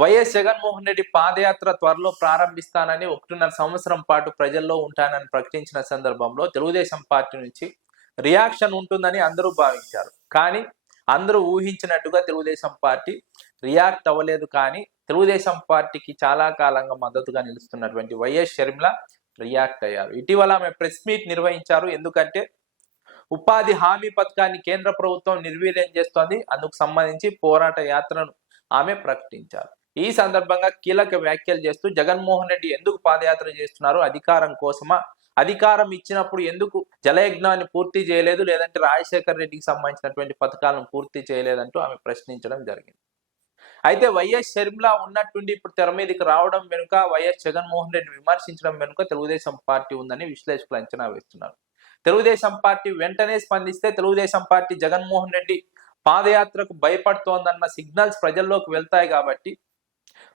YS Jaganmohan Reddy పాదయాత్ర త్వరలో ప్రారంభిస్తానని 1.5 సంవత్సరం పాటు ప్రజల్లో ఉంటానని ప్రకటించిన సందర్భంలో తెలుగుదేశం పార్టీ నుంచి రియాక్షన్ ఉంటుందని అందరూ భావించారు. కానీ అందరూ ఊహించినట్టుగా తెలుగుదేశం పార్టీ రియాక్ట్ అవ్వలేదు. కానీ తెలుగుదేశం పార్టీకి చాలా కాలంగా మద్దతుగా నిలుస్తున్నటువంటి వైఎస్ షర్మిల రియాక్ట్ అయ్యారు. ఇటీవల ఆమె ప్రెస్ మీట్ నిర్వహించారు. ఎందుకంటే ఉపాధి హామీ పథకాన్ని కేంద్ర ప్రభుత్వం నిర్వీర్యం చేస్తోంది. అందుకు సంబంధించి పోరాట యాత్రను ఆమె ప్రకటించారు. ఈ సందర్భంగా కీలక వ్యాఖ్యలు చేస్తూ జగన్మోహన్ రెడ్డి ఎందుకు పాదయాత్ర చేస్తున్నారు? అధికారం కోసమా? అధికారం ఇచ్చినప్పుడు ఎందుకు జలయజ్ఞాన్ని పూర్తి చేయలేదు, లేదంటే రాజశేఖర్ రెడ్డికి సంబంధించినటువంటి పథకాలను పూర్తి చేయలేదంటూ ఆమె ప్రశ్నించడం జరిగింది. అయితే వైఎస్ షర్మిల ఉన్నట్టుండి ఇప్పుడు తెర మీదకి రావడం వెనుక, వైఎస్ జగన్మోహన్ రెడ్డి విమర్శించడం వెనుక తెలుగుదేశం పార్టీ ఉందని విశ్లేషకులు అంచనా వేస్తున్నారు. తెలుగుదేశం పార్టీ వెంటనే స్పందిస్తే తెలుగుదేశం పార్టీ జగన్మోహన్ రెడ్డి పాదయాత్రకు భయపడుతోందన్న సిగ్నల్స్ ప్రజల్లోకి వెళ్తాయి. కాబట్టి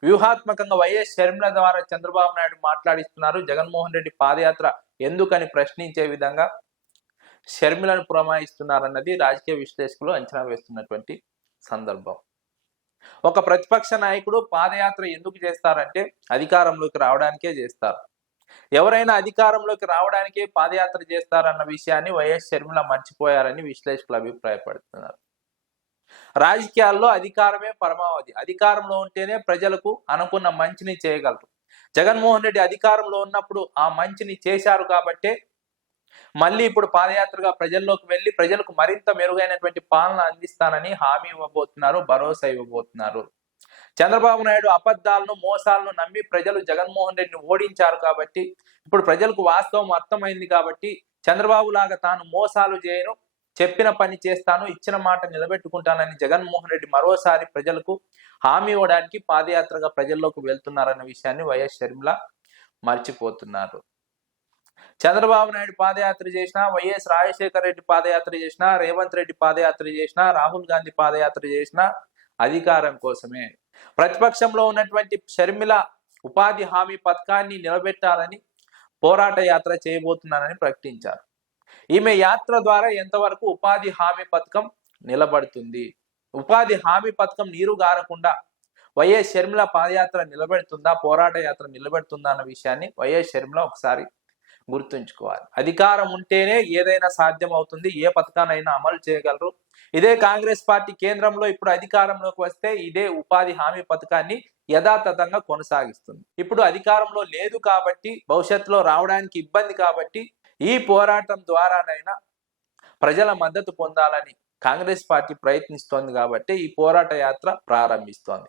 వ్యూహాత్మకంగా వైఎస్ షర్మిల ద్వారా చంద్రబాబు నాయుడు మాట్లాడిస్తున్నారు. జగన్మోహన్ రెడ్డి పాదయాత్ర ఎందుకని ప్రశ్నించే విధంగా షర్మిలను పురమాయిస్తున్నారన్నది రాజకీయ విశ్లేషకులు అంచనా వేస్తున్నటువంటి సందర్భం. ఒక ప్రతిపక్ష నాయకుడు పాదయాత్ర ఎందుకు చేస్తారంటే అధికారంలోకి రావడానికే చేస్తారు. ఎవరైనా అధికారంలోకి రావడానికే పాదయాత్ర చేస్తారన్న విషయాన్ని వైఎస్ షర్మిల మర్చిపోయారని విశ్లేషకులు అభిప్రాయపడుతున్నారు. రాజకీయాల్లో అధికారమే పరమావధి. అధికారంలో ఉంటేనే ప్రజలకు అనుకున్న మంచిని చేయగలరు. జగన్మోహన్ రెడ్డి అధికారంలో ఉన్నప్పుడు ఆ మంచిని చేశారు కాబట్టే మళ్ళీ ఇప్పుడు పాదయాత్రగా ప్రజల్లోకి వెళ్ళి ప్రజలకు మరింత మెరుగైనటువంటి పాలన అందిస్తానని హామీ ఇవ్వబోతున్నారు, భరోసా ఇవ్వబోతున్నారు. చంద్రబాబు నాయుడు అబద్ధాలను, మోసాలను నమ్మి ప్రజలు జగన్మోహన్ రెడ్డిని ఓడించారు కాబట్టి ఇప్పుడు ప్రజలకు వాస్తవం అర్థమైంది. కాబట్టి చంద్రబాబు లాగా తాను మోసాలు చేయను, చెప్పిన పని చేస్తాను, ఇచ్చిన మాట నిలబెట్టుకుంటానని జగన్మోహన్ రెడ్డి మరోసారి ప్రజలకు హామీ ఇవ్వడానికి పాదయాత్రగా ప్రజల్లోకి వెళ్తున్నారన్న విషయాన్ని వైఎస్ షర్మిల మర్చిపోతున్నారు. చంద్రబాబు నాయుడు పాదయాత్ర చేసినా, వైఎస్ రాజశేఖర రెడ్డి పాదయాత్ర చేసినా, రేవంత్ రెడ్డి పాదయాత్ర చేసినా, రాహుల్ గాంధీ పాదయాత్ర చేసినా అధికారం కోసమే. ప్రతిపక్షంలో ఉన్నటువంటి షర్మిల ఉపాధి హామీ పథకాన్ని నిలబెట్టాలని పోరాట యాత్ర చేయబోతున్నానని ప్రకటించారు. ఈమె యాత్ర ద్వారా ఎంతవరకు ఉపాధి హామీ పథకం నిలబడుతుంది, ఉపాధి హామీ పథకం నీరు గారకుండా వైఎస్ షర్మిల పాదయాత్ర నిలబెడుతుందా, పోరాట యాత్ర నిలబెడుతుందా అన్న విషయాన్ని వైఎస్ షర్మిల ఒకసారి గుర్తుంచుకోవాలి. అధికారం ఉంటేనే ఏదైనా సాధ్యం అవుతుంది, ఏ పథకానైనా అమలు చేయగలరు. ఇదే కాంగ్రెస్ పార్టీ కేంద్రంలో ఇప్పుడు అధికారంలోకి వస్తే ఇదే ఉపాధి హామీ పథకాన్ని యథాతథంగా కొనసాగిస్తుంది. ఇప్పుడు అధికారంలో లేదు కాబట్టి, భవిష్యత్తులో రావడానికి ఇబ్బంది కాబట్టి ఈ పోరాటం ద్వారానైనా ప్రజల మద్దతు పొందాలని కాంగ్రెస్ పార్టీ ప్రయత్నిస్తోంది. కాబట్టి ఈ పోరాట యాత్ర ప్రారంభిస్తోంది.